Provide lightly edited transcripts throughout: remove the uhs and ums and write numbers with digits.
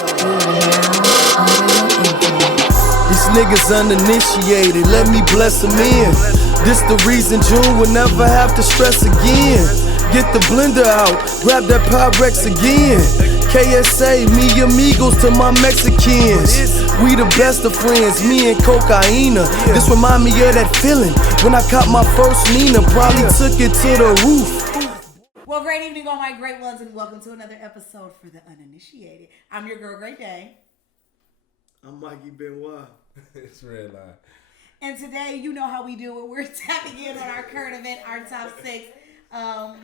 These niggas uninitiated, let me bless them in. This the reason June will never have to stress again. Get the blender out, grab that Pyrex again. KSA, mi amigos to my Mexicans. We the best of friends, me and Cocaina. This remind me of that feeling when I caught my first Nina. Probably took it to the roof. Well, great evening, all my great ones, and welcome to another episode for the Uninitiated. I'm your girl, Great Day. I'm Mikey Benoit. It's Red Line. And today, you know how we do it. We're tapping in on our current event, our top six. Are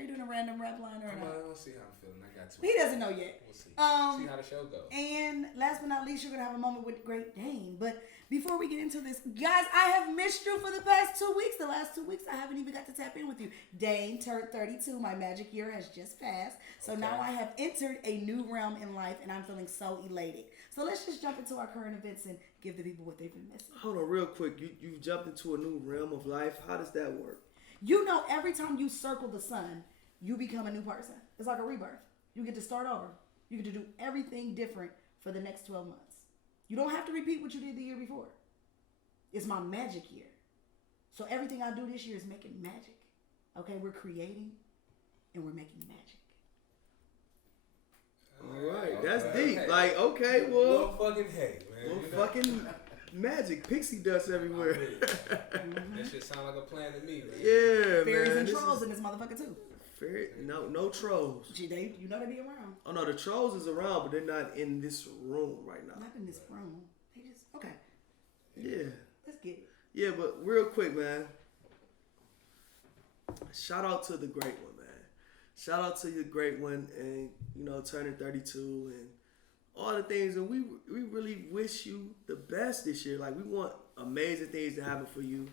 you doing a random rap line or not? We'll see how I'm feeling. I got to. He doesn't know yet. We'll see. See how the show goes. And last but not least, you're going to have a moment with Great Dane. But before we get into this, guys, I have missed you for the past 2 weeks. The last 2 weeks, I haven't even got to tap in with you. Dane turned 32. My magic year has just passed. So now I have entered a new realm in life, and I'm feeling so elated. So let's just jump into our current events and give the people what they've been missing. Hold on real quick. You jumped into a new realm of life. How does that work? You know, every time you circle the sun, you become a new person. It's like a rebirth. You get to start over. You get to do everything different for the next 12 months. You don't have to repeat what you did the year before. It's my magic year. So everything I do this year is making magic. Okay, we're creating and we're making magic. All right, that's deep. Okay. Like, okay, well, fucking hey, man. Well, fucking magic, pixie dust everywhere. That shit sound like a plan to me, man. Yeah, Fairies man. and trolls in this motherfucker too. No trolls. You know they be around. Oh no, the trolls is around, but they're not in this room right now. Not in this room. They just okay. Yeah. Let's get it. Yeah, but real quick, man. Shout out to the great one, man. Shout out to your great one, and turning 32 and all the things, and we really wish you the best this year. Like, we want amazing things to happen for you.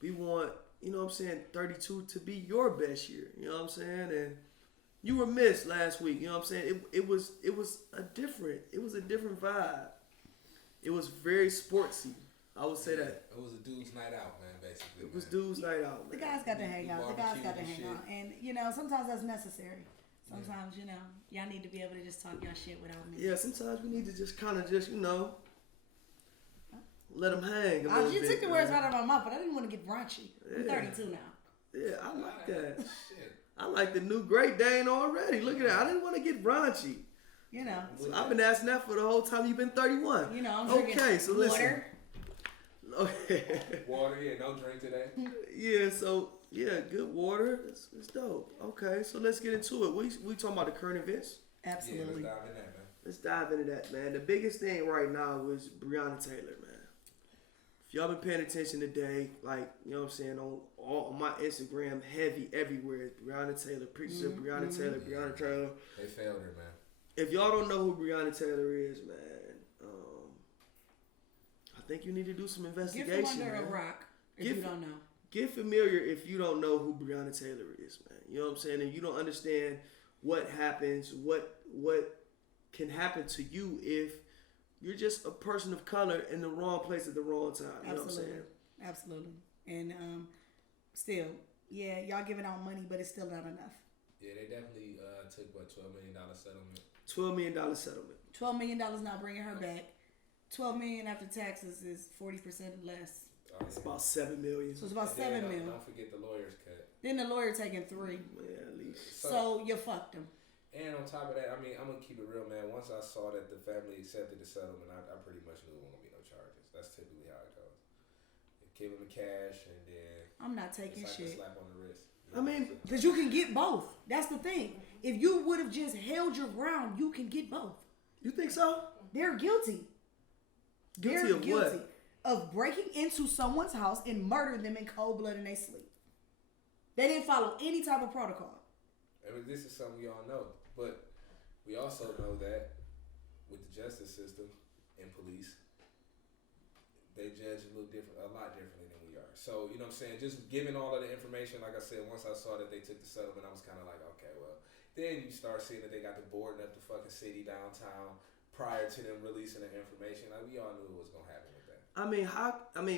We want, 32 to be your best year. You know what I'm saying? And you were missed last week. You know what I'm saying? It was a different vibe. It was very sportsy. I would say that. It was a dude's night out, man, basically. It was dude's night out, man. The guys got to hang out. And sometimes that's necessary. Sometimes, y'all need to be able to just talk y'all shit without me. Yeah, sometimes we need to just kind of just, let them hang a little bit. You took the words out of my mouth, but I didn't want to get raunchy. I'm 32 now. Yeah, I like that. Shit. I like the new Great Dane already. Look at that. I didn't want to get raunchy. So I've been asking that for the whole time you've been 31. I'm drinking so water. Listen. Okay. Water, no drink today. Yeah, so good water. It's dope. Okay, so let's get into it. We talking about the current events? Absolutely. Yeah, let's dive in that, man. Let's dive into that, man. The biggest thing right now is Breonna Taylor, man. If y'all been paying attention today, like, on my Instagram, heavy everywhere. Breonna Taylor, pictures of Breonna Taylor, Breonna Taylor. They failed her, man. If y'all don't know who Breonna Taylor is, man, I think you need to do some investigation. Get from under a rock if you don't know. Get familiar if you don't know who Breonna Taylor is, man. You know what I'm saying? And you don't understand what happens, what can happen to you if you're just a person of color in the wrong place at the wrong time. You know what I'm saying? Absolutely. And still, y'all giving out money, but it's still not enough. Yeah, they definitely took, $12 million settlement? $12 million settlement. $12 million not bringing her back. $12 million after taxes is 40% less. It's about $7 million. So it's about $7 million. Don't forget the lawyer's cut. Then the lawyer taking $3 million. Yeah, at least. So you fucked him. And on top of that, I'm gonna keep it real, man. Once I saw that the family accepted the settlement, I pretty much knew there won't be no charges. That's typically how it goes. They give them the cash, and then I'm not taking it's shit. like a slap on the wrist. Because you can get both. That's the thing. If you would have just held your ground, you can get both. You think so? They're guilty. Guilty of what? Of breaking into someone's house and murdering them in cold blood in their sleep. They didn't follow any type of protocol. This is something we all know, but we also know that with the justice system and police, they judge a lot differently than we are. So, you know what I'm saying? Just given all of the information, like I said, once I saw that they took the settlement, I was kind of like, okay, well. Then you start seeing that they got the boarding up the fucking city downtown prior to them releasing the information. Like, we all knew what was going to happen with that.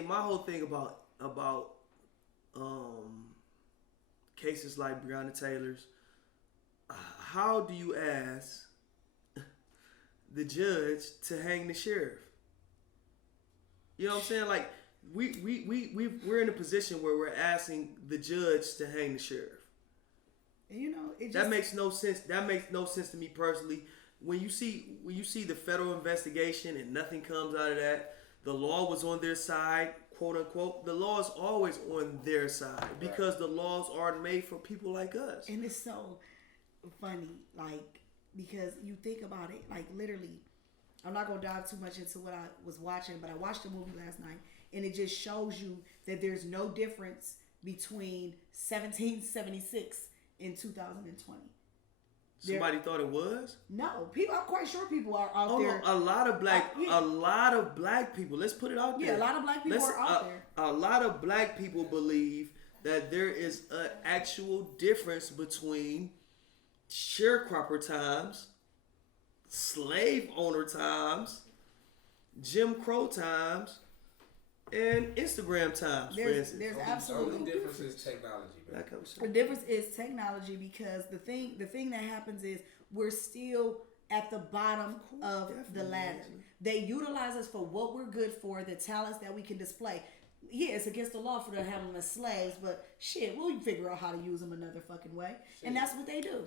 My whole thing about cases like Breonna Taylor's, how do you ask the judge to hang the sheriff. You know what I'm saying? Like we're in a position where we're asking the judge to hang the sheriff. And you know, it just, that makes no sense. That makes no sense to me personally. When you see the federal investigation and nothing comes out of that, the law was on their side, quote unquote. The law is always on their side because the laws aren't made for people like us. And it's so funny, like, because you think about it, like literally, I'm not gonna dive too much into what I was watching, but I watched the movie last night, and it just shows you that there's no difference between 1776 and 2020. Somebody thought it was? No, people. I'm quite sure people are out there. No, a lot of black people. Let's put it out there. Yeah, a lot of black people are out there. A lot of black people believe that there is an actual difference between sharecropper times, slave owner times, Jim Crow times, and Instagram times. There's absolutely the difference is technology. The difference is technology, because the thing that happens is we're still at the bottom of the ladder. They utilize us for what we're good for, the talents that we can display. Yeah, it's against the law for them having them as slaves, but shit, we'll figure out how to use them another fucking way. Shit. And that's what they do.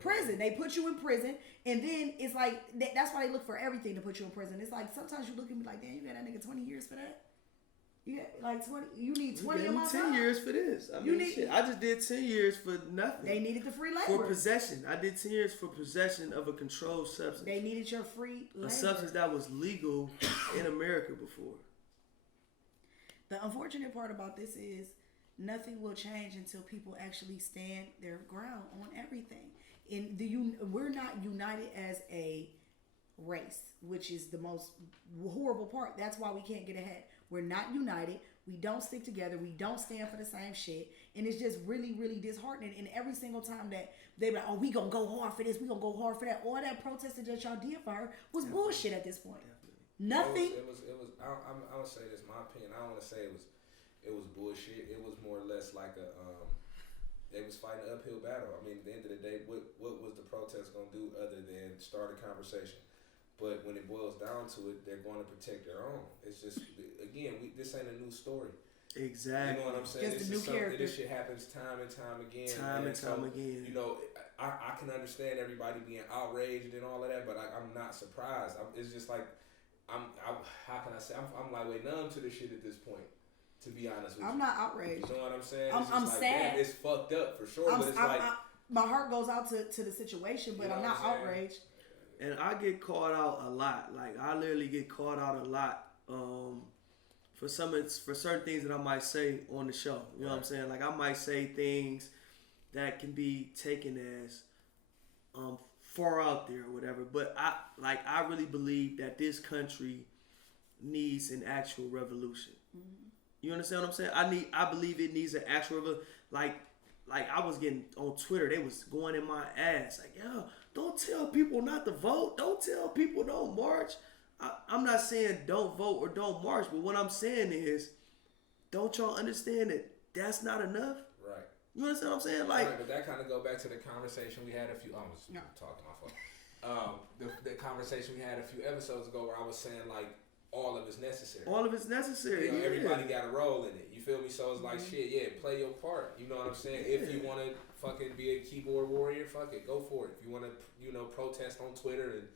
Prison. They put you in prison, and then it's like, that's why they look for everything to put you in prison. It's like, sometimes you look at me like, damn, you got that nigga 20 years for that? Yeah, like 20. You need 20 of my 10 years for this. I just did 10 years for nothing. They needed the free labor. For possession. I did 10 years for possession of a controlled substance. They needed your free labor. A substance that was legal in America before. The unfortunate part about this is nothing will change until people actually stand their ground on everything. We're not united as a race, which is the most horrible part. That's why we can't get ahead. We're not united. We don't stick together. We don't stand for the same shit. And it's just really, really disheartening. And every single time that they be like, oh, we gonna go hard for this, we gonna go hard for that, all that protesting that y'all did for her was bullshit at this point. Nothing. It was. I'm gonna say this, my opinion. I don't want to say it was bullshit. It was more or less like a they was fighting an uphill battle. I mean, at the end of the day, what was the protest gonna do other than start a conversation? But when it boils down to it, they're going to protect their own. It's just, again, this ain't a new story. Exactly. You know what I'm saying? Just a new character. This shit happens time and time again. Again. You know, I can understand everybody being outraged and all of that, but I'm not surprised. It's just like, how can I say? I'm like way numb to this shit at this point. To be honest with you, I'm not outraged. You know what I'm saying? I'm like, sad. Man, it's fucked up for sure. But it's my heart goes out to the situation, but I'm not outraged. And I get called out a lot. Like, I literally get called out a lot for certain things that I might say on the show. You know what I'm saying? Like, I might say things that can be taken as far out there or whatever. But I really believe that this country needs an actual revolution. Mm-hmm. You understand what I'm saying? I believe it needs an actual revolution. Like I was getting on Twitter, they was going in my ass like, yo, don't tell people not to vote. Don't tell people don't march. I'm not saying don't vote or don't march, but what I'm saying is, don't y'all understand that that's not enough? Right. You understand what I'm saying? Like, right, but that kind of go back to the conversation we had a few. I was talking my fault. The conversation we had a few episodes ago where I was saying like all of it's necessary. All of it's necessary. You know, everybody got a role in it. You feel me? So it's like shit. Play your part. You know what I'm saying? Yeah. If you want to fucking be a keyboard warrior, fuck it, go for it. If you want to, protest on Twitter and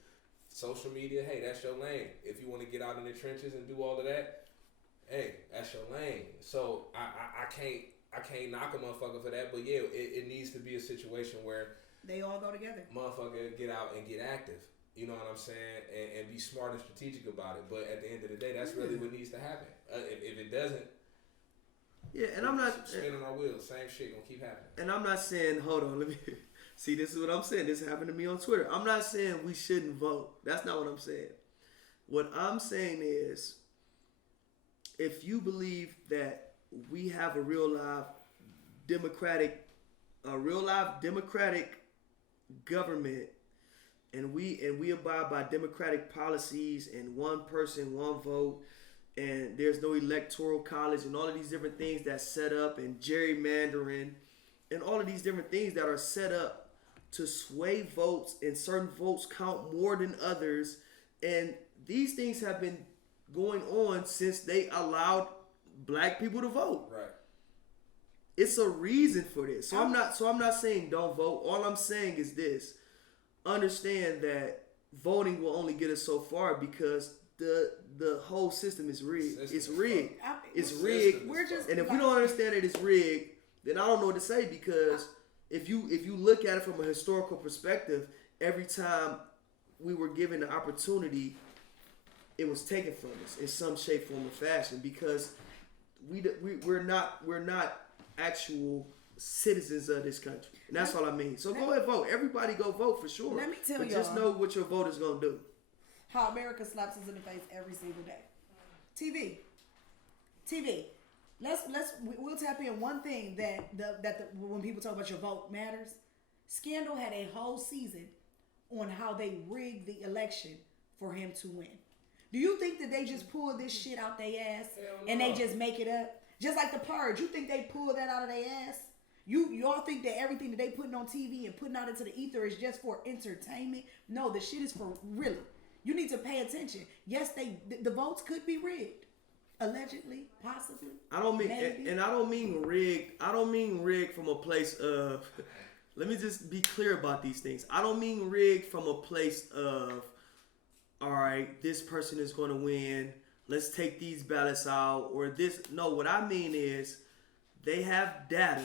social media, hey, that's your lane. If you want to get out in the trenches and do all of that, hey, that's your lane. So I can't knock a motherfucker for that, but yeah, it needs to be a situation where they all go together. Motherfucker get out and get active. You know what I'm saying? And be smart and strategic about it. But at the end of the day, that's really what needs to happen. If it doesn't, and I'm not spinning our wheels. Same shit gonna keep happening. And I'm not saying, hold on, let me see. This is what I'm saying. This happened to me on Twitter. I'm not saying we shouldn't vote. That's not what I'm saying. What I'm saying is, if you believe that we have a real live democratic government, and we abide by democratic policies and one person, one vote, and there's no electoral college and all of these different things that's set up, and gerrymandering and all of these different things that are set up to sway votes, and certain votes count more than others. And these things have been going on since they allowed black people to vote. Right. It's a reason for this. So I'm not saying don't vote. All I'm saying is this. Understand that voting will only get us so far because the whole system is rigged. It's rigged. It's rigged. We're just, and if we don't understand that it's rigged, then I don't know what to say, because if you look at it from a historical perspective, every time we were given the opportunity, it was taken from us in some shape, form, or fashion, because we're not actual citizens of this country, and that's all I mean. So go ahead, vote. Everybody go vote for sure. Let me tell but y'all, just know what your vote is gonna do. how America slaps us in the face every single day. TV. We'll tap in one thing that when people talk about your vote matters. Scandal had a whole season on how they rigged the election for him to win. Do you think that they just pull this shit out their ass and they just make it up? Just like the Purge, you think they pull that out of their ass? Y'all think that everything that they putting on TV and putting out into the ether is just for entertainment? No, the shit is for really. You need to pay attention. Yes, the votes could be rigged, allegedly, possibly. I don't mean, maybe. and I don't mean rigged. I don't mean rigged from a place of. Let me just be clear about these things. I don't mean rigged from a place of, all right, this person is going to win. Let's take these ballots out, or this. No, what I mean is they have data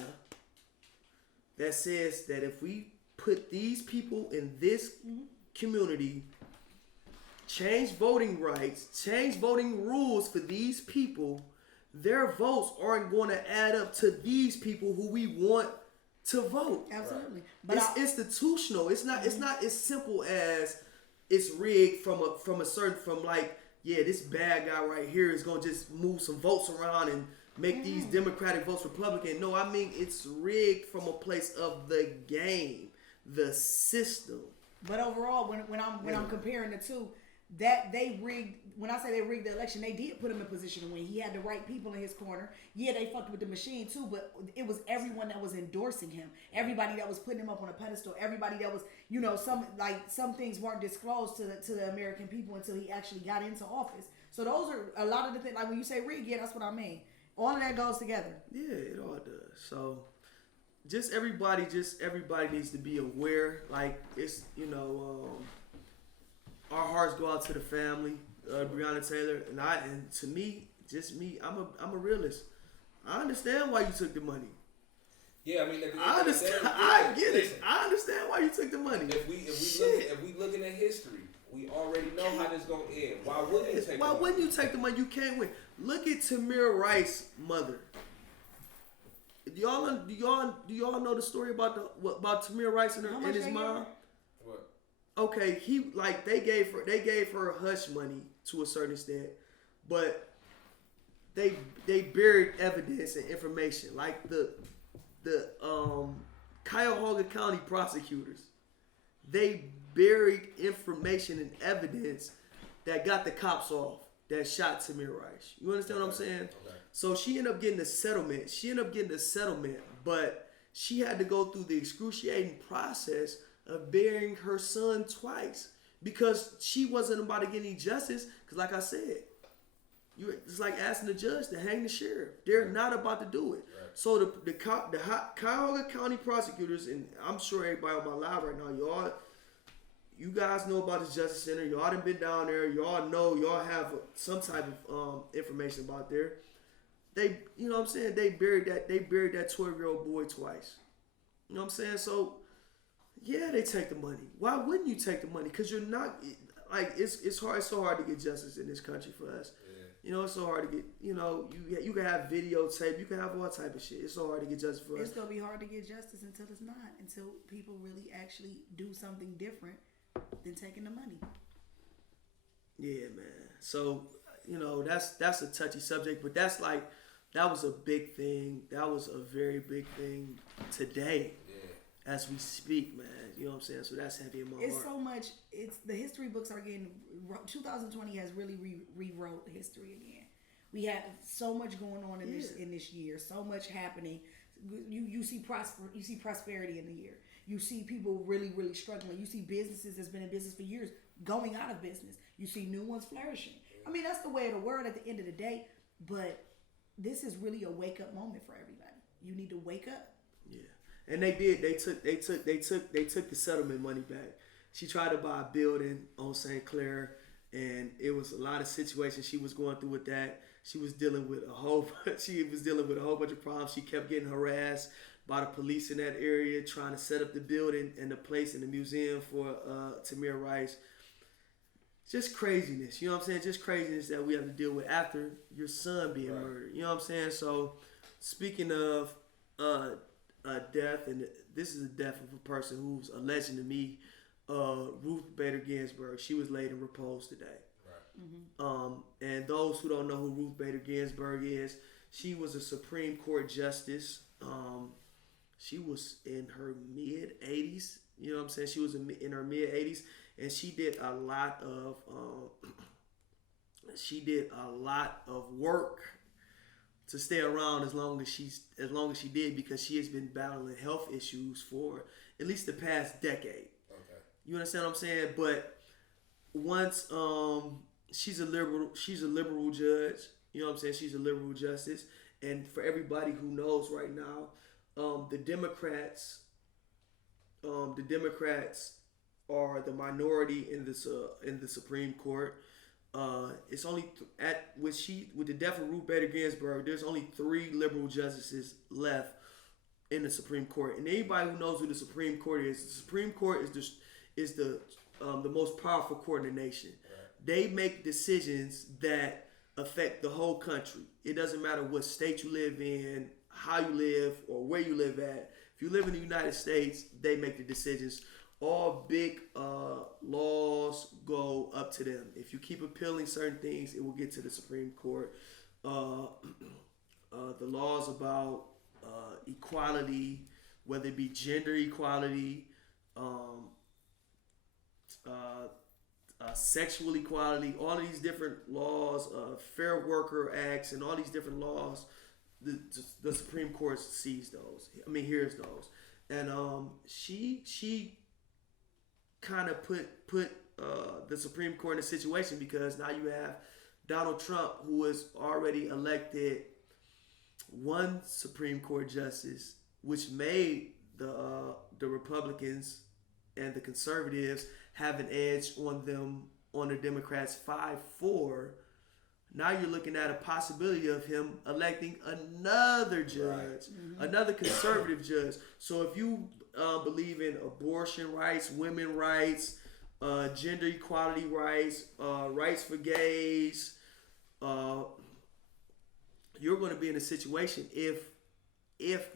that says that if we put these people in this community, change voting rights, change voting rules for these people, their votes aren't going to add up to these people who we want to vote. Absolutely. But it's institutional. It's not as simple as it's rigged from like, yeah, this bad guy right here is gonna just move some votes around and make these Democratic votes Republican. No, I mean it's rigged from a place of the game, the system. But overall, when I'm comparing the two, that they rigged. When I say they rigged the election, they did put him in position to win. He had the right people in his corner. Yeah, they fucked with the machine too, but it was everyone that was endorsing him, everybody that was putting him up on a pedestal, everybody that was, some things weren't disclosed to the American people until he actually got into office. So those are a lot of the things. Like when you say rigged, yeah, that's what I mean. All of that goes together. Yeah, it all does. So just everybody needs to be aware. Like it's our hearts go out to the family, Breonna Taylor, and to me, just me, I'm a realist. I understand why you took the money. Yeah, I mean, I understand. I get it. I understand why you took the money. If we looking at history, we already know how this gonna end. Why wouldn't you take? Why wouldn't you take the money? You can't win. Look at Tamir Rice's mother. Do y'all know the story about Tamir Rice and his mom? What? Okay, they gave her hush money to a certain extent, but they buried evidence and information. Like the Cuyahoga County prosecutors, they buried information and evidence that got the cops off that shot Tamir Rice. You understand what I'm saying? Okay. So she ended up getting a settlement. But she had to go through the excruciating process of burying her son twice because she wasn't about to get any justice. Because like I said, it's like asking the judge to hang the sheriff. They're not about to do it. Right. So the Cuyahoga County prosecutors, and I'm sure everybody on my live right now, you guys know about the Justice Center. Y'all done been down there. Y'all know. Y'all have some type of information about there. They, you know what I'm saying? They buried that 12-year-old boy twice. You know what I'm saying? So, yeah, they take the money. Why wouldn't you take the money? Because you're not, like, it's hard. It's so hard to get justice in this country for us. Yeah. You know, it's so hard to get, you can have videotape. You can have all type of shit. It's so hard to get justice for us. It's going to be hard to get justice until it's not. Until people really actually do something different than taking the money. Yeah, man. So, that's a touchy subject, but that was a big thing. That was a very big thing today as we speak, man. You know what I'm saying? So that's heavy in my heart. It's so much. The history books are getting. 2020 has really rewrote history again. We have so much going on in this year. So much happening. You see prosperity in the year. You see people really, really struggling. You see businesses that's been in business for years going out of business. You see new ones flourishing. I mean, that's the way of the world at the end of the day. But this is really a wake up moment for everybody. You need to wake up. Yeah, and they did. They took the settlement money back. She tried to buy a building on St. Clair, and it was a lot of situations she was going through with that. She was dealing with a whole bunch of problems. She kept getting harassed by the police in that area, trying to set up the building and the place in the museum for Tamir Rice. Just craziness, you know what I'm saying? Just craziness that we have to deal with after your son being murdered. You know what I'm saying? So, speaking of death, and this is the death of a person who's a legend to me, Ruth Bader Ginsburg. She was laid in repose today. Right. Mm-hmm. And those who don't know who Ruth Bader Ginsburg is, she was a Supreme Court justice. She was in her mid-80s. You know what I'm saying? She was in her mid-80s, and she did a lot of work to stay around as long as she did, because she has been battling health issues for at least the past decade. Okay. You understand what I'm saying? But once she's a liberal judge. You know what I'm saying? She's a liberal justice. And for everybody who knows right now, the Democrats are the minority in the Supreme Court. It's only with the death of Ruth Bader Ginsburg, there's only 3 liberal justices left in the Supreme Court. And anybody who knows who the Supreme Court is, the Supreme Court is the most powerful court in the nation. Right. They make decisions that affect the whole country. It doesn't matter what state you live in, how you live, or where you live at. If you live in the United States, they make the decisions. All big laws go up to them. If you keep appealing certain things, it will get to the Supreme Court. The laws about equality, whether it be gender equality, sexual equality, all of these different laws, Fair Worker Acts, and all these different laws, the Supreme Court hears those. And she kind of put the Supreme Court in a situation, because now you have Donald Trump, who has already elected one Supreme Court justice, which made the Republicans and the conservatives have an edge on them, on the Democrats 5-4. Now you're looking at a possibility of him electing another judge, right. Another conservative judge. So if you believe in abortion rights, women rights, gender equality rights, rights for gays, you're going to be in a situation if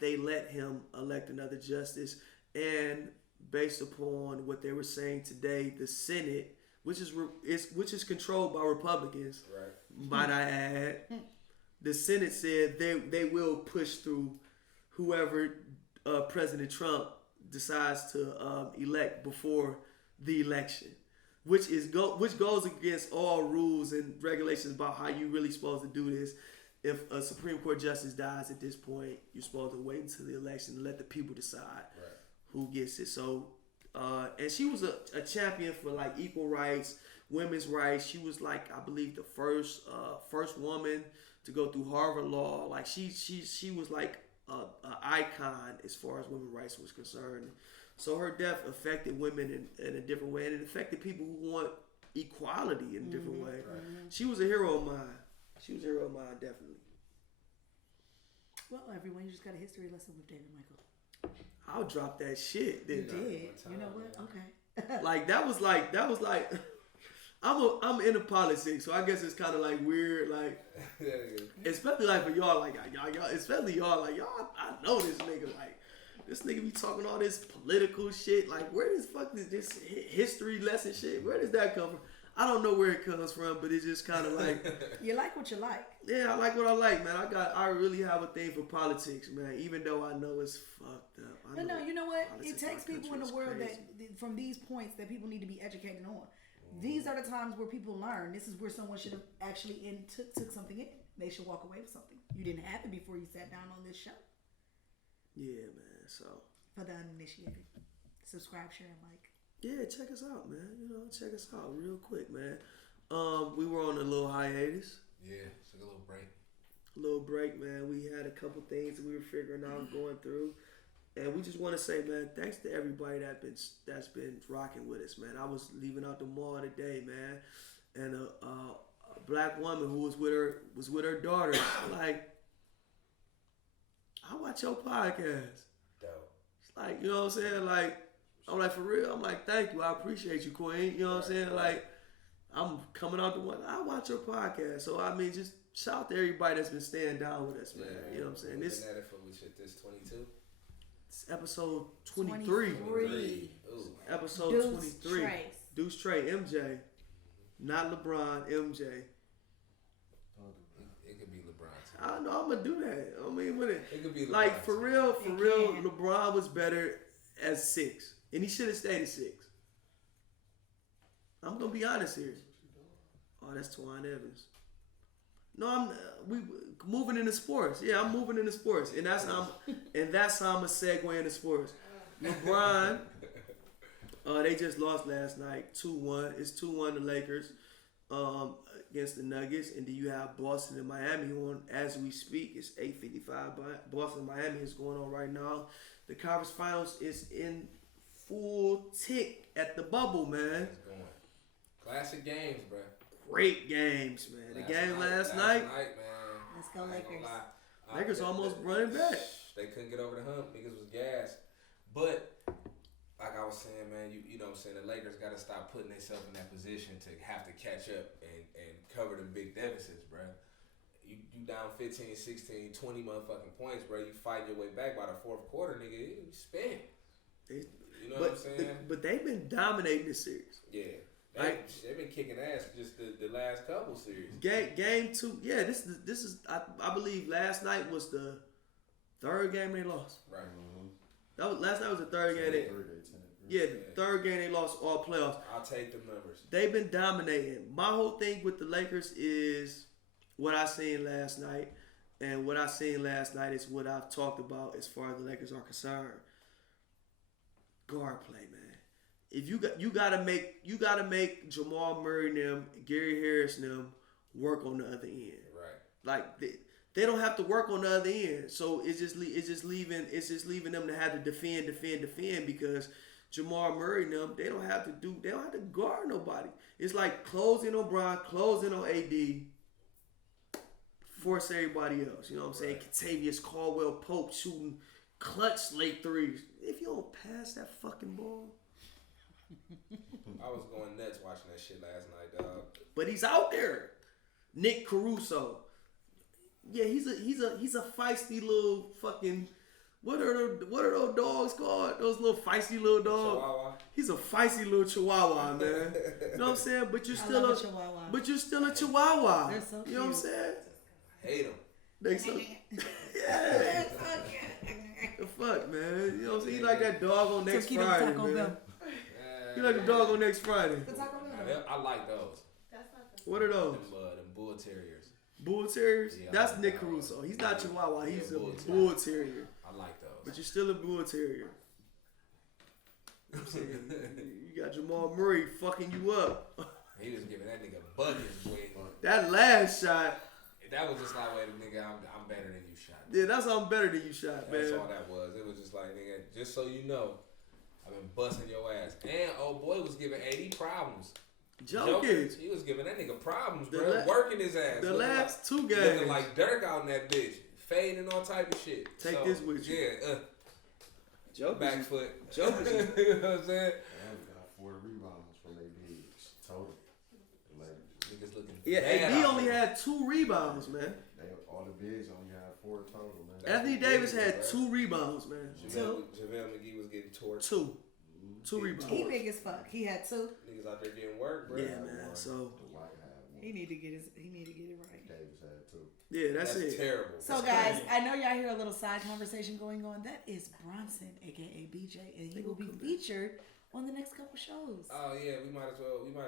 they let him elect another justice. And based upon what they were saying today, the Senate, which is controlled by Republicans, right. Might I add, the Senate said they will push through whoever President Trump decides to elect before the election, which goes against all rules and regulations about how you really supposed to do this. If a Supreme Court justice dies at this point, you're supposed to wait until the election and let the people decide who gets it. So, and she was a champion for like equal rights, women's rights. She was like, I believe, the first woman to go through Harvard Law. Like she was like an icon as far as women's rights was concerned. So her death affected women in a different way, and it affected people who want equality in a different way. Right. She was a hero of mine. Definitely. Well, everyone, you just got a history lesson with David Michael. I'll drop that shit. You did. You know what? Okay. Like that was like I'm into politics, so I guess it's kind of like weird, like especially like for y'all, like y'all, especially y'all, like y'all. I know this nigga, like this nigga be talking all this political shit. Like where does this history lesson shit? Where does that come from? I don't know where it comes from, but it's just kind of like you like what you like. Yeah, I like what I like, man. I really have a thing for politics, man. Even though I know it's fucked up. But no, you know what? It takes people in the world that from these points that people need to be educated on. These are the times where people learn. This is where someone should have actually took something in. They should walk away with something. You didn't have it before you sat down on this show. Yeah, man. So for the uninitiated. subscribe, share, and like. Yeah, check us out, man. Check us out real quick, man. We were on a little hiatus. Yeah, took a little break. Man. We had a couple things that we were figuring out going through. And we just want to say, man, thanks to everybody that's been rocking with us, man. I was leaving out the mall today, man, and a black woman who was with her daughter. Like, I watch your podcast. Dope. It's like, you know what I'm saying? Like, I'm like, for real. I'm like, thank you. I appreciate you, Queen. You know what I'm saying? Like, I'm coming out the one. I watch your podcast, so I mean, just shout out to everybody that's been staying down with us, man. Yeah, you know what I'm saying? We've been at it for this 22. Episode 23. Ooh. Episode Deuce 23. Trace. Deuce Trey, MJ. Not LeBron, MJ. It could be LeBron too. I know I'm gonna do that. I mean, when It could be LeBron. like for too. real, It can. LeBron was better as 6. And he should have stayed at 6. I'm gonna be honest here. Oh, that's Twan Evans. No, we moving into sports. Yeah, I'm moving into sports, and that's how I'm gonna segue into sports. LeBron, they just lost last night, 2-1. It's 2-1 the Lakers against the Nuggets, and then you have Boston and Miami on as we speak. It's 8:55. Boston and Miami is going on right now. The conference finals is in full tick at the bubble, man. It's going. Classic games, bro. Great games, man. The game last night, man. Let's go I ain't Lakers. gonna lie. Lakers almost running back. They couldn't get over the hump. Niggas was gas. But like I was saying, man, you know what I'm saying, the Lakers got to stop putting themselves in that position to have to catch up and cover them big deficits, bro. You down 15, 16, 20 motherfucking points, bro. You fight your way back by the fourth quarter, nigga. You spin. You know what I'm saying? But they've been dominating this series. Yeah. Like, They've been kicking ass just the last couple series. Game 2, yeah. This is I believe last night was the third game they lost. Right. Last night was the third game. The third game they lost all playoffs. I'll take the numbers. They've been dominating. My whole thing with the Lakers is what I seen last night, and what I seen last night is what I've talked about as far as the Lakers are concerned. Guard play, man. If you gotta make Jamal Murray and them, Gary Harris and them work on the other end. Right. Like they don't have to work on the other end. So it's just leaving them to have to defend because Jamal Murray and them, they don't have to guard nobody. It's like closing on Bron, closing on AD, force everybody else. You know what I'm saying? Kentavious Caldwell Pope shooting clutch late threes. If you don't pass that fucking ball. I was going nuts watching that shit last night, dog. But he's out there. Nick Caruso. Yeah, he's a feisty little fucking. What are those dogs called? Those little feisty little dogs. Chihuahua. He's a feisty little chihuahua, man. You know what I'm saying? But you're still a chihuahua. But you're still a chihuahua. They're so You know what I'm cute. saying? I hate them. They so yeah. The fuck, man. You know what I'm saying? He like that dog on next Taquito Friday, Taco man. Bell. He like the dog on next Friday. The Taco Bell. I like those. What are those? Them bull terriers. Bull terriers? Yeah, That's I like Nick that. Caruso. He's not Chihuahua. Yeah, He's a bull bull terrier. I like those. But you're still a bull terrier. I'm saying, you got Jamal Murray fucking you up. He was giving that nigga buckets, boy. That last shot, That was just like, wait, nigga, I'm better than you shot. yeah, that's how I'm better than you shot, man. That's all that was. It was just like, nigga, just so you know, I've been busting your ass. And old boy was giving AD problems. Jokic. He was giving that nigga problems, The bro. Working his ass. The Looking last two looking games. like Dirk out in that bitch. Fading and all type of shit. Take this with you. Yeah, Jokic. back foot. Jokic. You know what I'm saying? And got 4 rebounds from AD total. Like, Niggas looking Yeah, bad AD out only there. had 2 rebounds, man. all the bigs only had 4 total, man. Anthony Davis had 2 rebounds, man. JaVale McGee was getting torched. 2. 2 rebounds. He big as fuck. He had 2. Niggas out there getting work, bro. Yeah, man. So Dwight had 1. He need to get it right. Davis had 2. yeah, that's it. terrible. So guys, I know y'all hear a little side conversation going on. That is Bronson, aka BJ, and he will be featured on the next couple shows. Oh yeah, we might as well. We can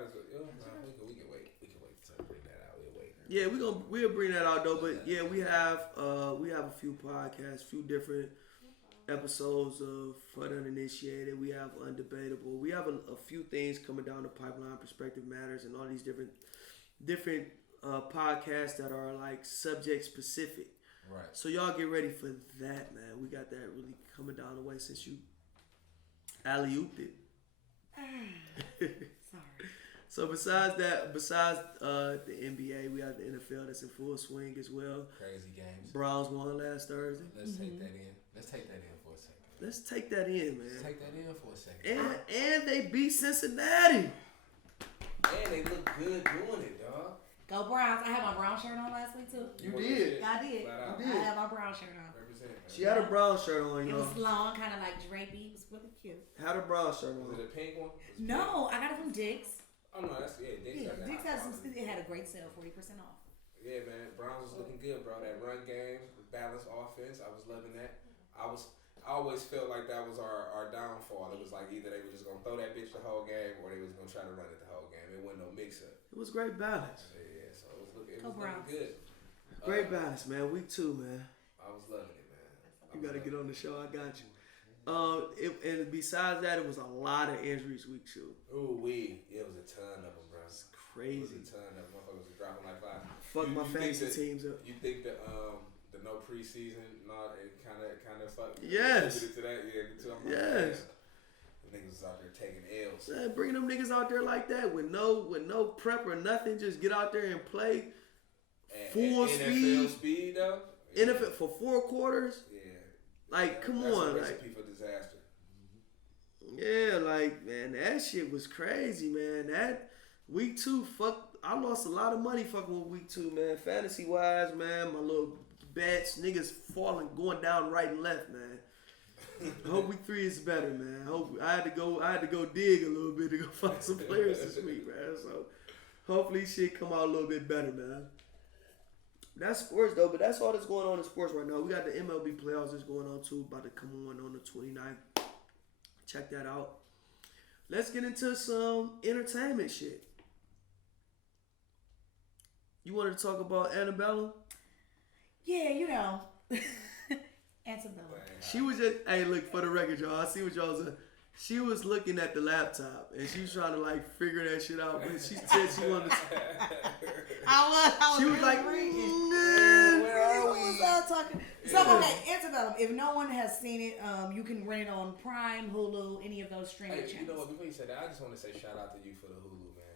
wait. We can wait to bring that out. We'll wait. Yeah, we'll bring that out though. But yeah, we have a few podcasts, few different episodes of For the Uninitiated. We have Undebatable. We have a few things coming down the pipeline, Perspective Matters, and all these different podcasts that are like subject specific. Right. So y'all get ready for that, man. We got that really coming down the way since you alley-ooped it. Sorry. So besides the NBA, we have the NFL that's in full swing as well. Crazy games. Browns won last Thursday. Let's take that in. Let's take that in for a second. Let's take that in, man. Let's take that in for a second. And they beat Cincinnati. And they look good doing it, dog. Go Browns. I had my brown shirt on last week too. You did. I did. Flat out. You did. I had my brown shirt on. Represent, man. She had a brown shirt on, It you know. was long, kind of like drapey. It was really cute. Had a brown shirt Was on. it a pink one? No, I got it from Dick's. Oh no, that's Dick's. Yeah, got that Dick's hot had some. quality. It had a great sale, 40% off. Yeah, man. Browns was looking good, bro. That run game, balanced offense. I was loving that. I always felt like that was our downfall. It was like either they were just gonna throw that bitch the whole game, or they was gonna try to run it the whole game. It wasn't no mix up. It was great balance. Yeah, so it was looking Browns. good. Great balance, man. Week 2, man. I was loving it, man. You gotta get on the show. I got you. And besides that, it was a lot of injuries week 2. Ooh, it was a ton of them, bro. It's It crazy. was a ton of them. Motherfuckers was dropping like flies. Fuck my You fantasy think that- teams up. You think the no preseason, no, it kind of fucked. Yes. To that, yeah, me too. I'm like, Yes. damn. The niggas was out there taking L's. Man, bringing them niggas out there like that with no prep or nothing, just get out there and play full And speed. NFL speed though. NFL for 4 quarters. Yeah. Like, come That's on, a like, recipe for disaster. yeah, like, man, that shit was crazy, man. That week 2, I lost a lot of money fucking with week 2, man. Fantasy wise, man, my little bets, niggas falling, going down right and left, man. I hope week 3 is better, man. I had to go dig a little bit to go find some players this week, man. So hopefully shit come out a little bit better, man. That's sports though, but that's all that's going on in sports right now. We got the MLB playoffs that's going on too, about to come on the 29th. Check that out. Let's get into some entertainment shit. You wanted to talk about Annabella? Yeah, you know. Antebellum. She was just, hey, look, for the record, y'all, I see what y'all was. She was looking at the laptop and she was trying to like figure that shit out. But she said she wanted to. She was like, Where are we? What was I talking? So okay, Antebellum. If no one has seen it, you can rent it on Prime, Hulu, any of those streaming Hey, channels. you know what? Before you said that, I just want to say shout out to you for the Hulu, man.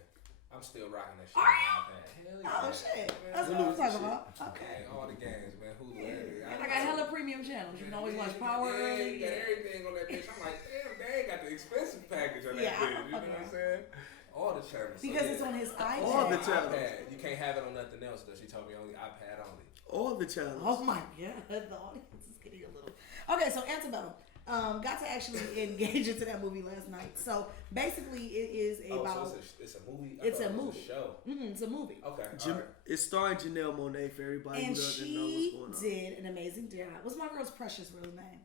I'm still rocking that shit. Are you? on my iPad. Hell yeah. Oh shit, Man, that's what I'm talking about. Okay. Man, all the games, man. Hulu. And I got hella premium channels. You can always watch Power Yeah, Early. you got everything on that bitch. I'm like, damn, they ain't got the expensive package on that Yeah, bitch. I'm You know what I'm saying? All the channels. Because it's on his iPad. All the channels. iPad. You can't have it on nothing else, though. She told me only iPad only. all the channels. Oh my god, the audience is getting a little. Okay, so Antebellum. Got to actually engage into that movie last night. So basically, it is about. So it's a movie. It's a thought it was movie. A show. It's a movie. Okay. Jim, all right. It's starring Janelle Monáe for everybody And who doesn't know she what's going on. did an amazing job. What's my girl's precious real name?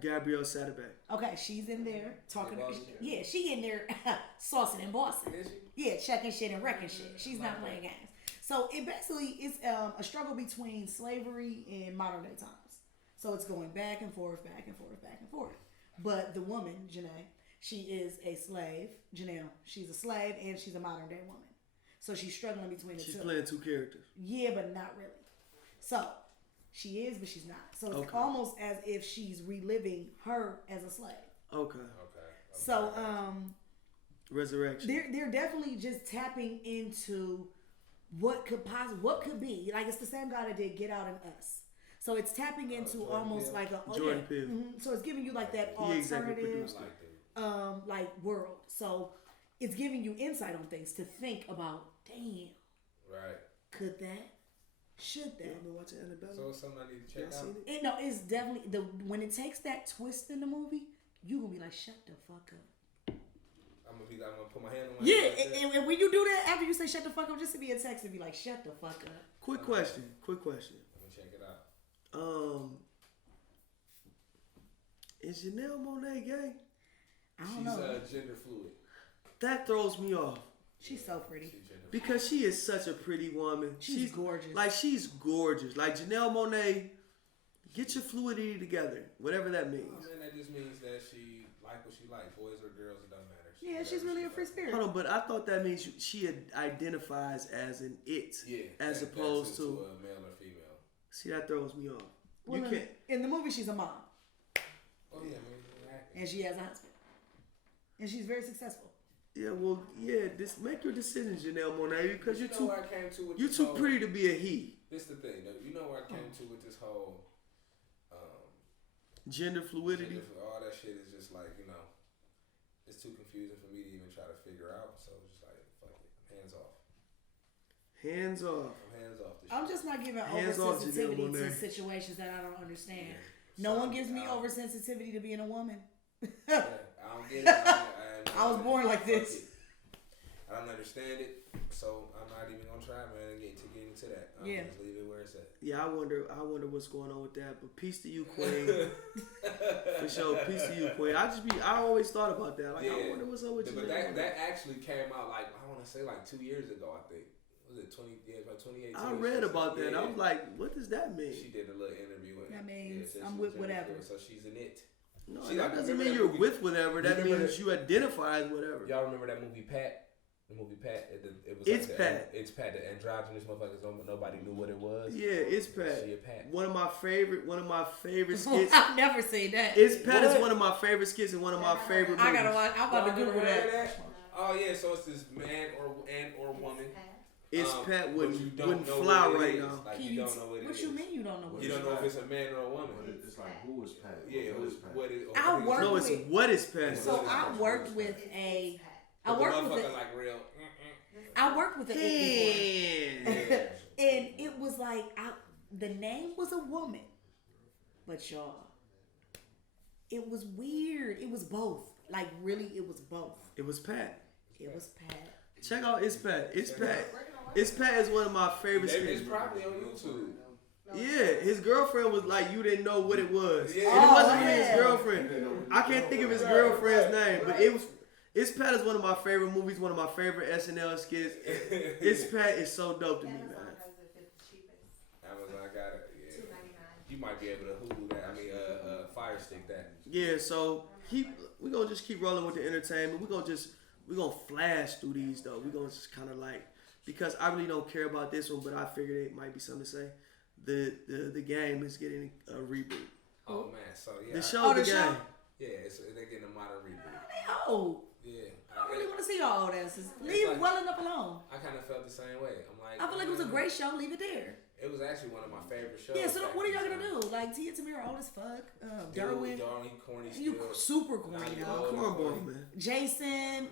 Gabrielle Saturday. Okay, she's in there talking. Bossy? Yeah, she in there saucing and bossing. Is she? Yeah, checking shit and wrecking shit. She's not playing games. So it basically is a struggle between slavery and modern day times. So it's going back and forth, back and forth, back and forth. But the woman, Janae, she is a slave. Janelle, she's a slave and she's a modern day woman. So she's struggling between the She's two. playing 2 characters. Yeah, but not really. So she is, but she's not. So it's Okay. almost as if she's reliving her as a slave. Okay. So Resurrection. they're definitely just tapping into what could be. Like it's the same guy that did Get Out and Us. So it's tapping into Jordan almost Peele. like a Jordan Peele. So it's giving you like that He executive alternative produced it. like world. So it's giving you insight on things to think about. Damn, Right. could that? Should that? Y'all been watching Annabelle? So it's something I need to check Y'all out. seen it? No, it's definitely when it takes that twist in the movie, you gonna be like, shut the fuck up. I'm gonna put my hand on my Yeah, head like that. and when you do that, after you say shut the fuck up, just to be a text and be like, shut the fuck up. Quick question. I'm gonna check it out. Is Janelle Monáe gay? I don't She's know. gender fluid. That throws me off She's so pretty. She's gender fluid. because she is such a pretty woman. She's gorgeous. Like she's gorgeous. Like Janelle Monáe, Get your fluidity together, whatever that means. Oh, man, that just means that she like what she like. Boys or girls, it don't matter. Yeah, she's really a free spirit. Hold on, but I thought that means she identifies as an it, as opposed to a male or female. See, that throws me off. Well, You can't. in the movie, she's a mom. Oh yeah, man. And she has a husband. And she's very successful. Yeah, well, Just make your decisions, Janelle Monáe, because you know where I came to with you're this too whole, pretty to be a he. This the thing, though. You know where I came to with this whole Gender fluidity. All that shit is just like, it's too confusing for me to even try to figure out. So it's just like, fuck it, hands off. Hands off. I'm hands off. This I'm shit. just not giving Hands off, oversensitivity Janelle to Monáe. situations that I don't understand. Yeah. No So, one gives me I- oversensitivity to being a woman. Yeah, I don't get it. I was born like Fuck this. it. I don't understand it, so I'm not even gonna try, man, to get into that. I'm Yeah. just leave it where it's at. Yeah, I wonder what's going on with that. But peace to you, Queen. For sure, peace to you, Queen. I always thought about that. Like, I wonder what's up with you. But that actually came out like I want to say like 2 years ago. I think was it 2018. I read about that. I was like, what does that mean? She did a little interview. And, That means said I'm she with was whatever. So she's in it. No, See, that like, doesn't remember mean that you're movie- with whatever. That remember means you identify as whatever. Y'all remember that movie Pat? The movie Pat. It was It's like Pat. It's Pat. The androgynous motherfuckers. Nobody knew what it was. Yeah, it's Pat. She a Pat. One of my favorite skits. I've never seen that. It's Pat is What? one of my favorite skits and one of my favorite movies. I gotta watch. I'm about to Y'all Google never heard of that. Oh yeah, so it's this man or woman. It's Pat but wouldn't you don't wouldn't know fly what it right is. now. Like Can you don't know what it is. What you mean you don't know what You it don't is? know if it's a man or a woman. It's like who is Pat? Yeah, What is Pat? what is? I work No, it's with- what is Pat. So I worked with a. I But worked the with motherfucker a. like real. I worked with an it before. Damn. And it was like the name was a woman, but y'all, it was weird. It was both. Like really, it was both. It was Pat. It was Pat. Check out It's Pat. It's Pat. It's Pat is one of my favorite It's skits. probably on YouTube. Yeah, his girlfriend was like, you didn't know what it was. Yeah. And it wasn't Oh, even his yeah. girlfriend. I can't think of his girlfriend's name, but it was. It's Pat is one of my favorite movies, one of my favorite SNL skits. It's Pat is so dope to me, man. Amazon got it. Yeah. You might be able to Hulu that. I mean, Fire Stick that. Yeah, so we gonna just keep rolling with the entertainment. We gonna flash through these though. We gonna just kind of like, because I really don't care about this one, but I figured it might be something to say. The game is getting a reboot. Oh man, so yeah. The show, the the game. show? Yeah, they're getting a modern reboot. They old. Yeah. I don't really want to see y'all old asses. Leave like- well enough alone. I kind of felt the same way. I'm like, I feel like it was a great show. Leave it there. It was actually one of my favorite shows. Yeah. So back what are in y'all the gonna day. do? Like Tia Tamera old as fuck. Dude, Derwin. Darling, corny You still. super corny Nah, dog. you Cornball, man. Jason.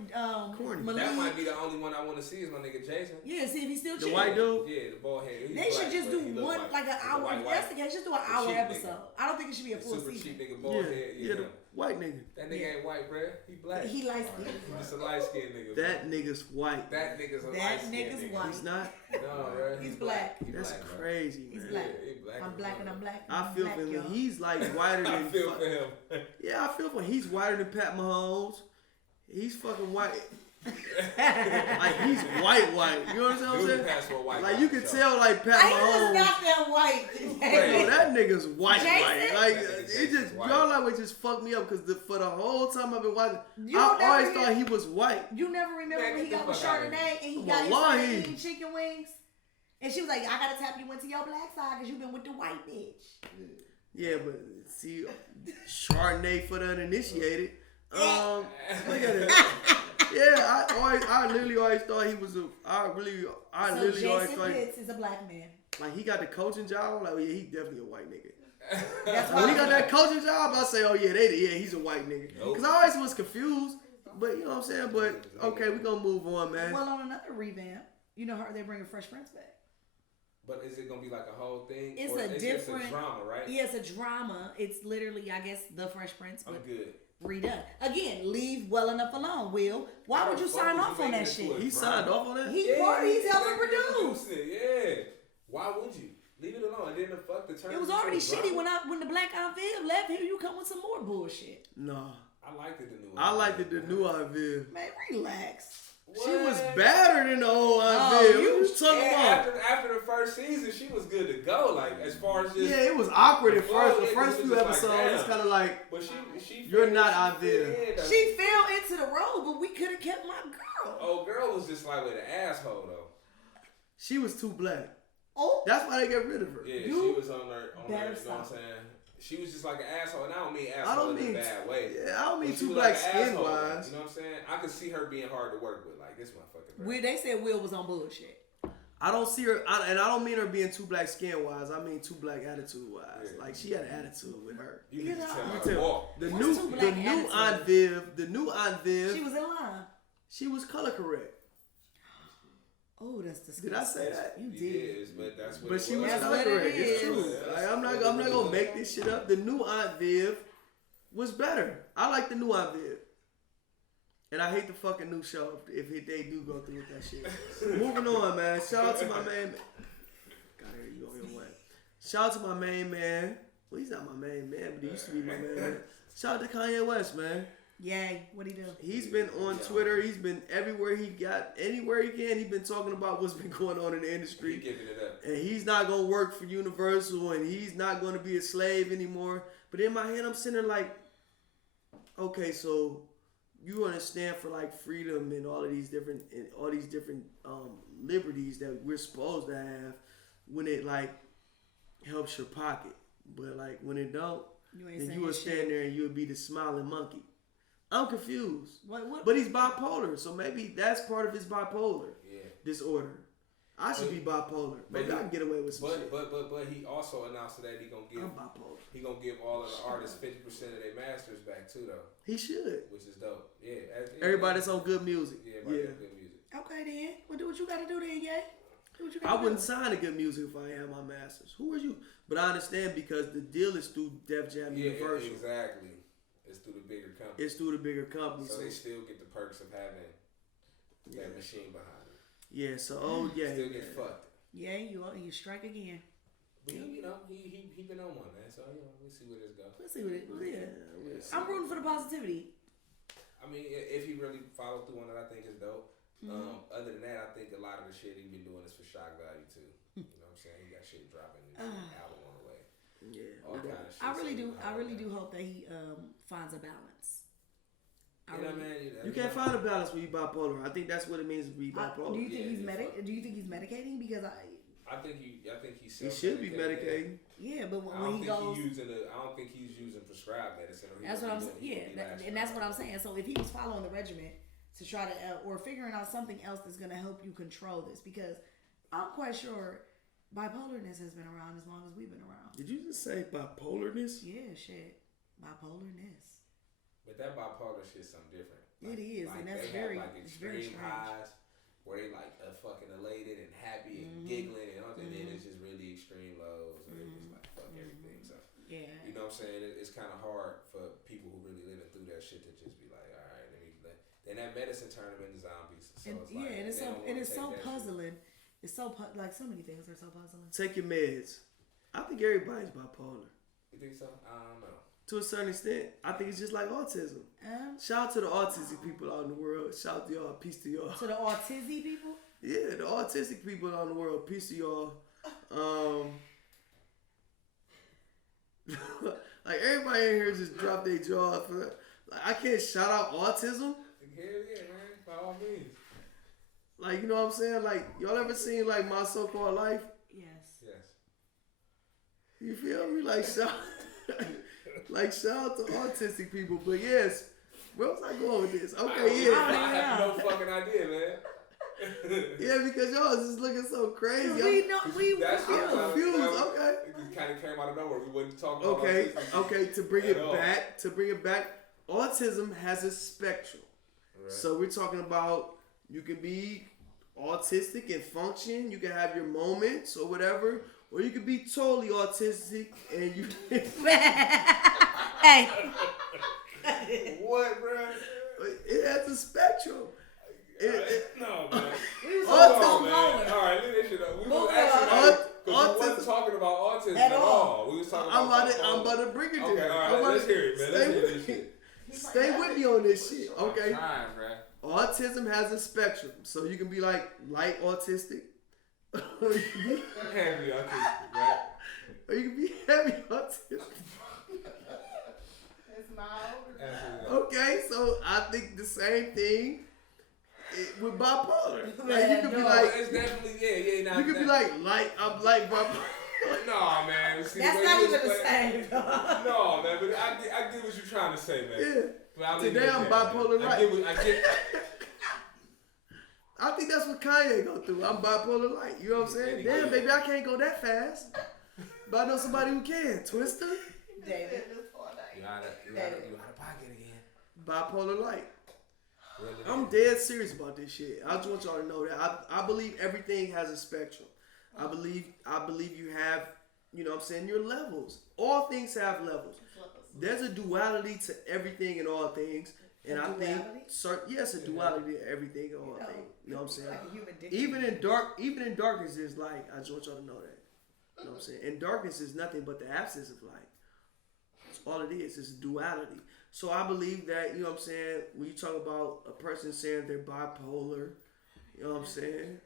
Corny. Malik. That might be the only one I want to see is my nigga Jason. Yeah. See if he's still The chilling. white dude. Yeah, the bald head. They should just do one like an hour. That's the case. Just do an hour cheap episode. nigga. I don't think it should be a full Super season. cheap nigga, bald Yeah, head. yeah, the white nigga. That nigga ain't white, bruh. He black. He likes He's just a light skinned nigga. That nigga's white. That nigga's a That light skinned nigga's nigga. white. He's not. No, bruh. He's black. He That's black, bruh. crazy, He's man. black. Yeah, he black. I'm black and I'm black. And I I'm feel black, for him. y'all. He's like whiter than. I feel for him. Yeah, I feel for him. He's whiter than Pat Mahomes. He's fucking white. Like he's white. You know what I'm Dude saying? pass for a white Like guy, you can for sure. tell, like Pat I was Mahomes. not that white. No, that nigga's white. Jason? Like That nigga it Jason's just white. y'all like would just fuck me up because for the whole time I've been watching, You I never always hear- thought he was white. You never remember Man, when he get got the with fuck outta Chardonnay and he Wallahi. got his eating chicken wings? And she was like, I gotta tap you into your black side because you've been with the white bitch. Yeah, but see, Chardonnay for the uninitiated. Look at it. Yeah, I literally always thought he was I So literally always Jason thought Pitts is a black man. like he got the coaching job. Like, yeah, he definitely a white nigga. That's When he why. got that coaching job, I say, oh yeah, he's a white nigga. Nope. Cause I always was confused, but you know what I'm saying. But okay, we gonna move on, man. Well, on another revamp, you know how they're bringing Fresh Prince back. But is it gonna be like a whole thing? It's or a it's different just a drama, right? Yeah, it's a drama. It's literally, I guess, the Fresh Prince, I'm but good. redone. Again, leave well enough alone, Will. Why would you Fuck sign would off you on make that this shit? for? He signed off on that. He's helping produce. it. Yeah. Why would you? Leave it alone. And then the fuck the turn. It was already shitty when the Black Eyed Peas left. Here you come with some more bullshit. No, I liked it the new one. I liked it the new Ivy. Man, relax. She was better than the old Ivy. you What you talking about? after the first season, she was good to go. Like as far as just it was awkward at first. The it first was few just like, episodes, damn. it's kind of like, but she you're not on out there. She fell into the role, but we could have kept my girl. Oh, girl was just like with an asshole though. she was too black. Oh, That's why they got rid of her. Yeah, You she was on her. You know what I'm saying? She was just like an asshole, and I don't mean asshole in a bad way. Yeah, I don't mean But she too was black like an skin asshole, wise. You know what I'm saying? I could see her being hard to work with. Like this motherfucker. They said Will was on bullshit. I don't see her, and I don't mean her being too black skin wise. I mean too black attitude wise. Yeah. Like she had an attitude with her. You You can just know, tell You her tell to me, walk. the What's too black attitude? the new Aunt Viv, She was in line. she was color correct. Oh, that's disgusting. Did I say that? You It did. is, but that's what. But it she was That's color what it correct. It's is. true. Like, I'm not gonna make this shit up. The new Aunt Viv was better. I like the new Aunt Viv. And I hate the fucking new show if they do go through with that shit. Moving on, man. Shout out to my main man. God, here you go your way. Shout out to my main man. Well, he's not my main man, but he used to be my main man. Shout out to Kanye West, man. Yay. What'd he do? He's been on Twitter. He's been everywhere he got, anywhere he can. He's been talking about what's been going on in the He industry. giving it up. And he's not going to work for Universal, and he's not going to be a slave anymore. But in my head, I'm sitting there like, okay, so you understand for like freedom and all these different liberties that we're supposed to have when it like helps your pocket. But like when it don't, then you would stand there and you would be the smiling monkey. I'm confused. What? But he's bipolar, so maybe that's part of his bipolar disorder. I should be bipolar. Maybe I can get away with some shit. But he also announced that he I'm bipolar. gonna give all of the artists 50% of their masters back too though, He should. which is dope. Yeah, Everybody that's on good music. Yeah, Yeah. good music. Okay then. Well, do what you gotta do then, yay. Do what you I gotta wouldn't do. sign a good music if I had my masters. Who are you? But I understand because the deal is through Def Jam Universal. Exactly. It's through the bigger company. It's through the bigger company. So So they still get the perks of having that machine behind it. yeah. So Still get fucked. Yeah, you strike again. But he been on one, man. So we'll see where this goes. Let's see what it. Yeah. we'll see. I'm rooting for the positivity. I mean, if he really followed through on it, I think it's dope. Other than that, I think a lot of the shit he been doing is for shock value too. You know what I'm saying? He got shit dropping in his album on the way. Yeah. All kind of shit. I really So do. I really do hope that he finds a balance. You know, man. You can't find a balance when you bipolar. I think that's what it means to be bipolar. Do you think he's fuck. Do you think he's medicating? Because I think he's He should be medicating. yeah, but I when don't he think goes, I don't think he's using prescribed medicine. Or that's what I'm saying. Yeah, and that's what I'm saying. So if he was following the regimen to try to or figuring out something else that's going to help you control this, because I'm quite sure bipolarness has been around as long as we've been around. Did you just say bipolarness? Yeah, shit, bipolarness. But that bipolar shit's something different. It is, and that's they very, have like it's very extreme strange. highs where they like fucking elated and happy and giggling and all that, and then it's just really extreme lows and it's like fuck everything. So Yeah. you know what I'm saying? It's kind of hard for people who really living through that shit to just be like, all right, then that medicine turn them into zombies. So And it's like, yeah, and it's they so don't wanna take so that shit. puzzling. It's so like so many things are so puzzling. Take your meds. I think everybody's bipolar. You think so? I don't know. To a certain extent, I think it's just like autism. Shout out to the autistic people out in the world. Shout out to y'all. Peace to y'all. To the autistic people. Yeah, the autistic people out in the world. Peace to y'all. Like everybody in here just dropped their jaw. Like I can't shout out autism. Hell yeah, man. By all means. Like you know what I'm saying? Like y'all ever seen like My So-Called Life? Yes. Yes. You feel me? Like shout out to autistic people. But yes, where was I going with this? Okay, yeah. I have no fucking idea, man. Yeah, because y'all is just looking so crazy. That's I'm what confused. that Okay. It just kind of came out of nowhere. We wasn't talking about Okay. To bring At it all. back, autism has a spectrum. Right. So we're talking about you can be autistic and function. You can have your moments or whatever, or you could be totally autistic and you. Hey. What, bro? It has a spectrum. No, man. We was Autism. all Man. bipolar. All right, leave that shit up. We Move was on. actually we Autism. wasn't talking about autism At at all. all. We was talking I'm about about to bring it Okay, there. all I'm right, about let's to- hear it, man. Stay Let's hear with this me. shit. Stay with me on this shit, okay? I'm trying, bro. Autism has a spectrum, so you can be like light autistic, or you can be Heavy autistic, right? or you can be heavy autistic. It's mild. Absolutely. Okay, so I think the same thing with bipolar. Like you Man, could be no. like, It's definitely yeah. you could be like, I'm like bipolar. No, man. See, That's the way not you even the explain- same. No, man. But I get what you're trying to say, man. Yeah. But I'll leave Today it at I'm that, bipolar man. light. I get. I think that's what Kanye go through. I'm bipolar light. You know what I'm saying? Damn, baby, I can't go that fast. But I know somebody who can. Twister, David. You out of pocket again. bipolar light. Really, I'm dead serious about this shit. I just want y'all to know that I believe everything has a spectrum. I believe you have, you know what I'm saying, your levels. All things have levels. There's a duality to everything and all things. And A I duality? think yes, a duality to everything and all things. You know what I'm saying? Like a human dick. Even in darkness is light. I just want y'all to know that. You know what I'm saying? And darkness is nothing but the absence of light. That's all it is. It's duality. So I believe that, you know what I'm saying, when you talk about a person saying they're bipolar, you know what I'm saying?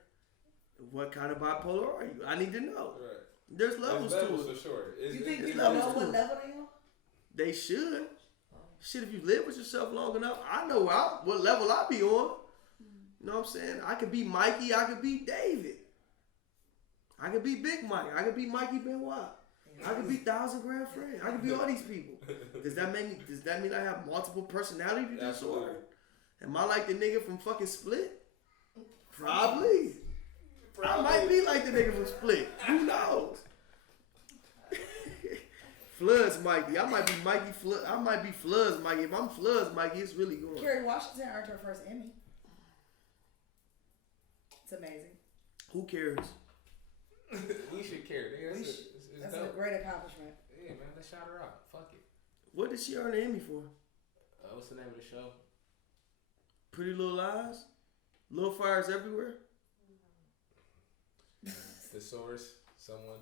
What kind of bipolar are you? I need to know. Right. There's levels There's to levels it. for sure. You think it's people levels know to what it. level they on? They should. Shit, if you live with yourself long enough, I know what level I be on. You know what I'm saying? I could be Mikey. I could be David. I could be Big Mike. I could be Mikey Benoit. I could be 1,000 Grand Friend. I could be all these people. Does that mean I have multiple personality disorder? Absolutely. Am I like the nigga from fucking Split? Probably. I might be like the nigga from Split. Who knows? Floods Mikey. I might be Mikey Flood. I might be Floods Mikey. If I'm Floods Mikey, it's really going. Kerry Washington earned her first Emmy. It's amazing. Who cares? We should care. Nigga. It's That's dope. a great accomplishment. Yeah, man. Let's shout her out. Fuck it. What did she earn an Emmy for? What's the name of the show? Pretty Little Lies? Little Fires Everywhere? Thesaurus. Someone.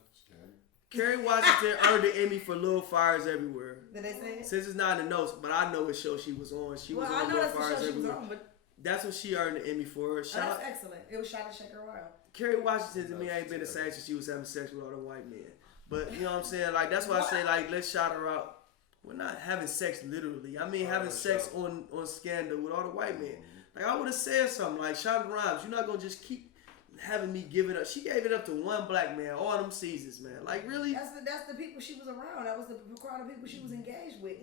Kerry Washington earned an Emmy for Little Fires Everywhere. Did they say it? Since it's not in the notes, but I know what show she was on. She was Well, on I know Little that's the Fires show she was Everywhere. on, but That's what she earned an Emmy for. that's excellent. It was Shot to Shake Her Wild. Kerry Washington to me ain't been the same since she was having sex with all the white men. But you know what I'm saying? Like that's why I say like let's shout her out. We're not having sex literally. I mean having sex on Scandal with all the white men. Like I would have said something like Shonda Rhimes, you're not gonna just keep having me give it up. She gave it up to one black man all them seasons, man. Like really? That's the people she was around. That was the crowd of people she was engaged with.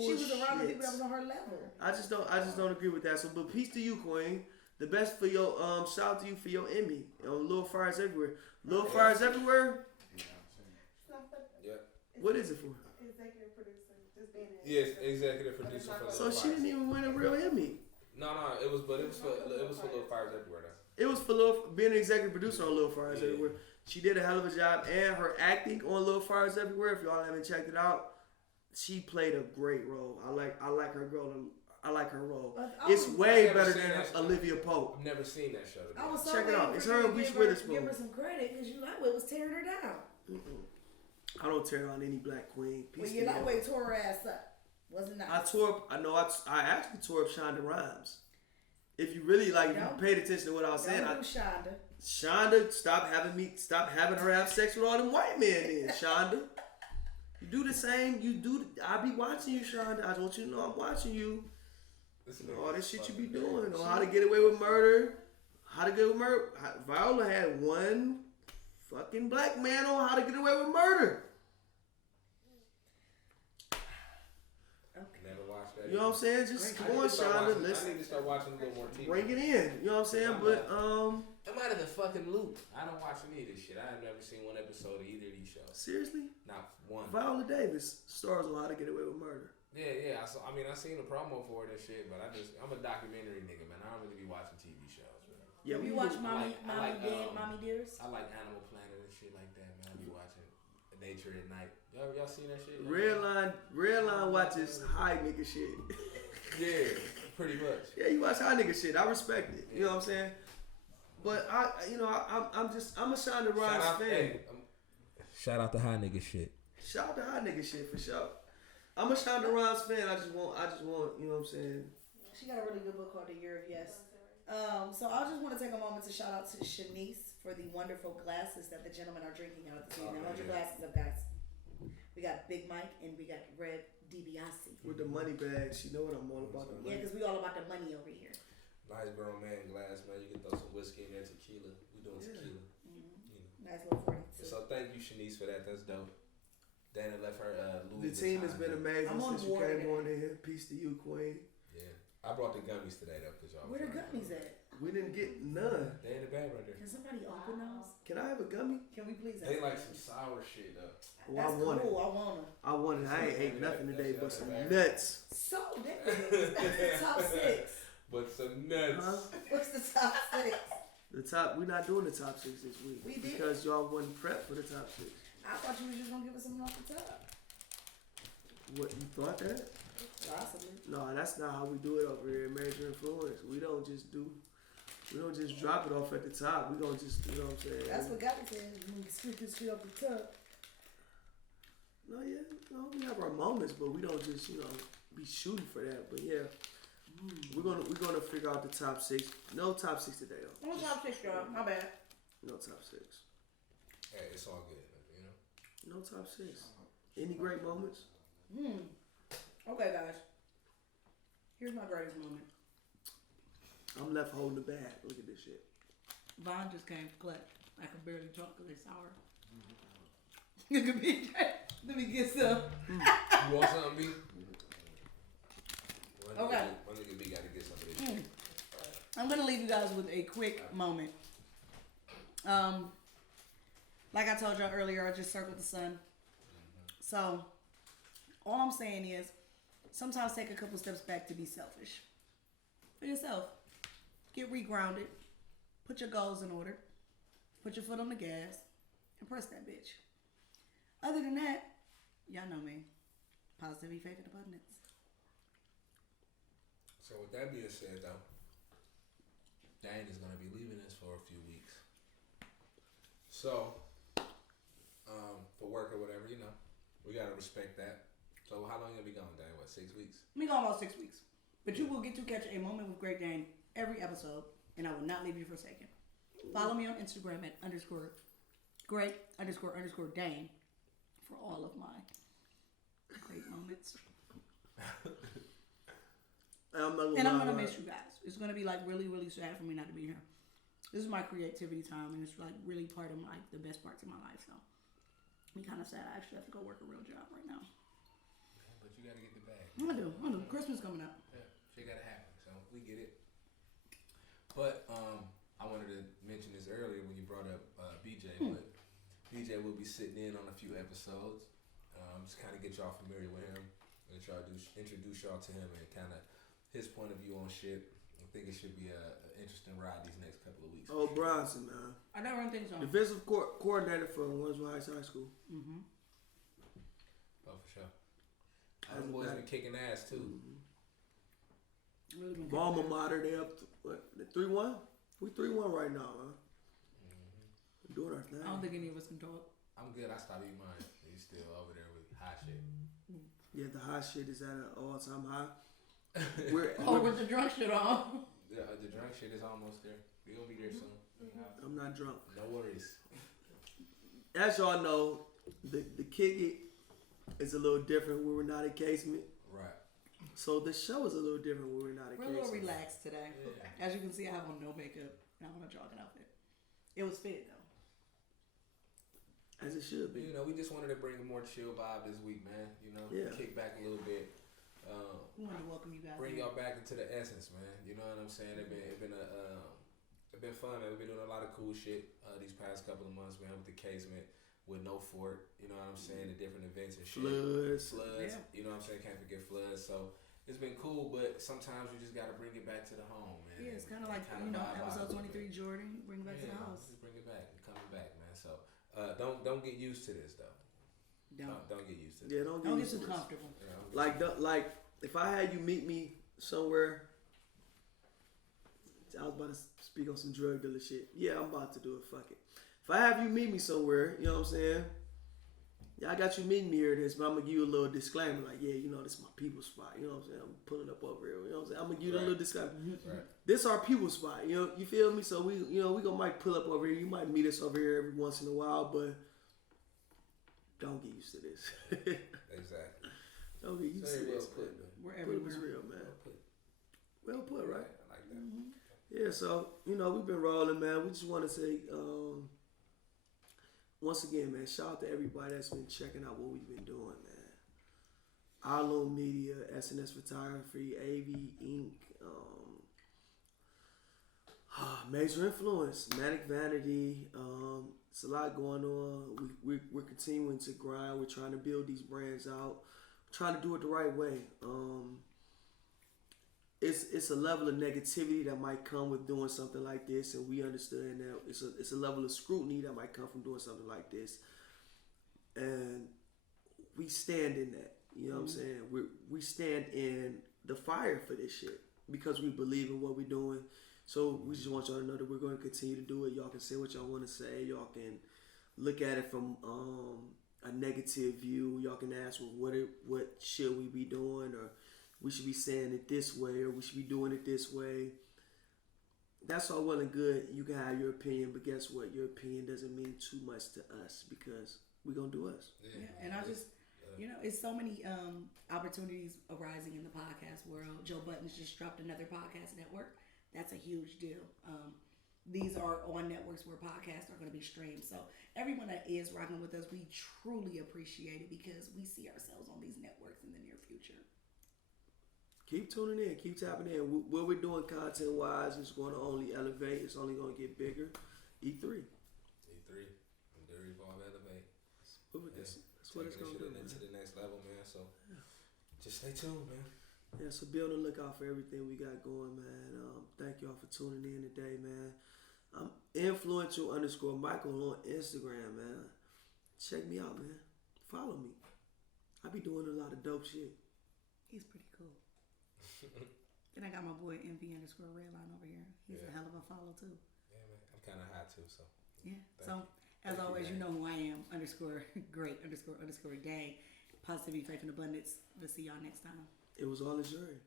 She was around the people that was on her level. I just don't agree with that. So but peace to you, Queen. The best for your shout out to you for your Emmy. Little Fires Everywhere. Little Fires Everywhere? Yeah. What is it for? Executive producer. Just being an Yes, executive producer for So Little she Fires. didn't even win a real Emmy. No, it was for Little Fires Everywhere though. It was for being an executive producer on Little Fires Everywhere. She did a hell of a job, and her acting on Little Fires Everywhere. If y'all haven't checked it out, she played a great role. I like her role. I like her role. It's way never better seen than that. Olivia Pope. I've never seen that show. I was so Check it out. waiting It's for her you and to Reese give her Witherspoon. some credit because you like what was tearing her down. I don't tear down any black queen. Well, Peace you to like y'all. way tore her ass up. Wasn't nice. I actually tore up Shonda Rhimes. If you really like, if you paid attention to what I was saying, Don't do Shonda. Shonda, stop having her have sex with all them white men then, Shonda. You do the same, I be watching you, Shonda. I want you to know I'm watching you. All this shit you be doing. On how to get away with murder. Viola had one fucking black man on how to get away with murder. Never watched that. You know what I'm saying? Just come on, Shonda. I Listen. need to start watching a little more TV. Bring it in. You know what I'm saying? But I'm out of the fucking loop. I don't watch any of this shit. I have never seen one episode of either of these shows. seriously? Not one. Viola Davis stars on How to Get Away with Murder. Yeah. I seen the promo for it and shit, but I'm a documentary nigga, man. I don't really be watching TV shows, man. Yeah, Have you watched Mommy Dead, Mommy Dearest? I like Animal Planet and shit like that, man. I be watching Nature at Night. Y'all seen that shit? Redline watches high nigga shit. Yeah, pretty much. Yeah, you watch high nigga shit. I respect it. You know what I'm saying? But I'm a Shonda Rhimes fan. Shout out to high nigga shit. Shout out to high nigga shit for sure. I'm a Shonda Rhimes fan. I just want, you know what I'm saying? She got a really good book called The Year of Yes. So I just want to take a moment to shout out to Shanice for the wonderful glasses that the gentlemen are drinking out of the table. Oh, Now, hold your yeah. glasses up, guys. We got Big Mike and we got Red DiBiase. With the money bags, you know what I'm all about. The Yeah, money. because we all about the money over here. Nice grown man glass, man. You can throw some whiskey in there, tequila. We doing Yeah. tequila. Nice little 42. So thank you, Shanice, for that. That's dope. Dana left her Louis The team has Vuitton been there. amazing I'm on since you board came with on in here. Peace to you, Queen. Yeah, I brought the gummies today though, cause y'all. Where the was right. gummies at? We didn't get none. They in the bag right there. Can somebody open those? Can I have a gummy? Can we please? They have like some? some sour shit though. Oh, That's I want cool. it. I want them. I want it. I ain't ate nothing today but some nuts. So ridiculous. That's the top 6. But some nuts. Huh? What's the top 6? The top. We're not doing the top 6 this week. We did. Because y'all wasn't prepped for the top 6. I thought you was just gonna give us something off the top. What, you thought that? Possibly. No, that's not how we do it over here in Major Influence. We don't just drop it off at the top. We don't just, you know what I'm saying? That's what got me saying. We scoop this shit off the top. No, yeah, no, we have our moments, but we don't just, be shooting for that. But yeah, we're gonna figure out the top 6. No top 6 today though. No top 6, y'all. My bad. No top 6. Hey, it's all good, No top 6. Any great moments? Okay, guys. Here's my greatest moment. I'm left holding the bag. Look at this shit. Vaughn just came to collect. I can barely talk because it's sour. Look at me. Let me get some. You want something, B? Okay. One nigga B gotta get some of this shit. I'm gonna leave you guys with a quick moment. Like I told y'all earlier, I just circled the sun. So, all I'm saying is, sometimes take a couple steps back to be selfish. For yourself. Get regrounded. Put your goals in order. Put your foot on the gas. And press that bitch. Other than that, y'all know me. Positivity, faith, and abundance. So with that being said, though, Dane is gonna be leaving us for a few weeks. So, for work or whatever, we gotta respect that. So how long you gonna be gone, Dane? What, 6 weeks? Me gone about 6 weeks. But you will get to catch a moment with Great Dane every episode, and I will not leave you forsaken. Follow me on Instagram at _great__Dane for all of my great moments. And I'm gonna miss you guys. It's gonna be like really, really sad for me not to be here. This is my creativity time, and it's like really part of the best parts of my life. So, I'm kind of sad. I actually have to go work a real job right now. Yeah, but you gotta get the bag. I do. Christmas coming up. Yeah, shit gotta happen. So we get it. But I wanted to mention this earlier when you brought up BJ, but BJ will be sitting in on a few episodes. Just kind of get y'all familiar with him and introduce y'all to him and kind of his point of view on shit. I think it should be an interesting ride these next couple of weeks. Oh, Bronson, man. I never run things on. Defensive coordinator for Winslow Heights High School. Oh, for sure. Those boys been kicking ass too. Really been Alma mater, they up to, what, 3-1? We 3-1 right now, huh? We're doing our thing. I don't think any of us can talk. I'm good. I stopped eating mine. He's still over there with hot shit. Yeah, the hot shit is at an all-time high. With the drunk shit on. The drunk shit is almost there. We gonna be there soon. I'm not drunk. No worries. As y'all know, the kick it is a little different when we're not in casement. Right. So the show is a little different when we're not in We're a little casement. relaxed today. Yeah. As you can see, I have on no makeup and I'm on a jogging outfit. It was fitted though. As it should be. We just wanted to bring a more chill vibe this week, man. Yeah. Kick back a little bit. We wanted to welcome you guys. Bring y'all back into the essence, man. You know what I'm saying? It's been fun, man. We've been doing a lot of cool shit these past couple of months, man. With the casement, with No Fort, you know what I'm saying? The different events and shit. Floods. Yeah. You know what I'm saying? Can't forget floods. So it's been cool, but sometimes you just gotta bring it back to the home, man. Yeah, it's kind of like, vibe out episode a little 23 bit. Jordan, bring it back to the house. Just bring it back. It's coming back, man. So don't get used to this though. Don't get used to this. Yeah, don't Don't get get too used to this. comfortable. Like, if I had you meet me somewhere, I was about to speak on some drug dealer shit. Yeah, I'm about to do it. Fuck it. If I have you meet me somewhere, you know what I'm saying, yeah, I got you meeting me here this, but I'm gonna give you a little disclaimer, like, yeah, you know, this is my people spot. You know what I'm saying? I'm pulling up over here. You know what I'm saying? I'm gonna give you a little disclaimer. Right. This our people spot. You know, you feel me? So we gonna might pull up over here. You might meet us over here every once in a while, but don't get used to this. Exactly. Don't get used to this. Put, man. We're Put it was everywhere. real, man. Well Well put. put, right? I like that. Yeah, so, you know, we've been rolling, man. We just want to say, once again, man, shout out to everybody that's been checking out what we've been doing, man. Iloom Media, SNS Photography, AV Inc., Major Influence, Manic Vanity. It's a lot going on. We're continuing to grind. We're trying to build these brands out. We're trying to do it the right way. It's a level of negativity that might come with doing something like this, and we understand that it's a level of scrutiny that might come from doing something like this, and we stand in that. You know what I'm saying? We stand in the fire for this shit because we believe in what we're doing. So we just want y'all to know that we're going to continue to do it. Y'all can say what y'all want to say. Y'all can look at it from a negative view. Y'all can ask, well, what should we be doing, or we should be saying it this way, or we should be doing it this way. That's all well and good. You can have your opinion, but guess what? Your opinion doesn't mean too much to us because we're going to do us. Yeah, and I just, you know, it's so many opportunities arising in the podcast world. Joe Budden's just dropped another podcast network. That's a huge deal. These are on networks where podcasts are going to be streamed. So everyone that is rocking with us, we truly appreciate it because we see ourselves on these networks in the near future. Keep tuning in. Keep tapping in. What we're doing content-wise is going to only elevate. It's only going to get bigger. E3. Endure, evolve, elevate. That's what it's going to do, man. To the next level, man. So just stay tuned, man. Yeah, so be on the lookout for everything we got going, man. Thank y'all for tuning in today, man. I'm influential_Michael on Instagram, man. Check me out, man. Follow me. I be doing a lot of dope shit. He's pretty cool. And I got my boy MV_Redline over here. He's a hell of a follow too. Yeah, man. I'm kind of high too, so. Yeah. So as always, you know who I am. _great__day. Positivity, faith, and abundance. We'll see y'all next time. It was all a jury.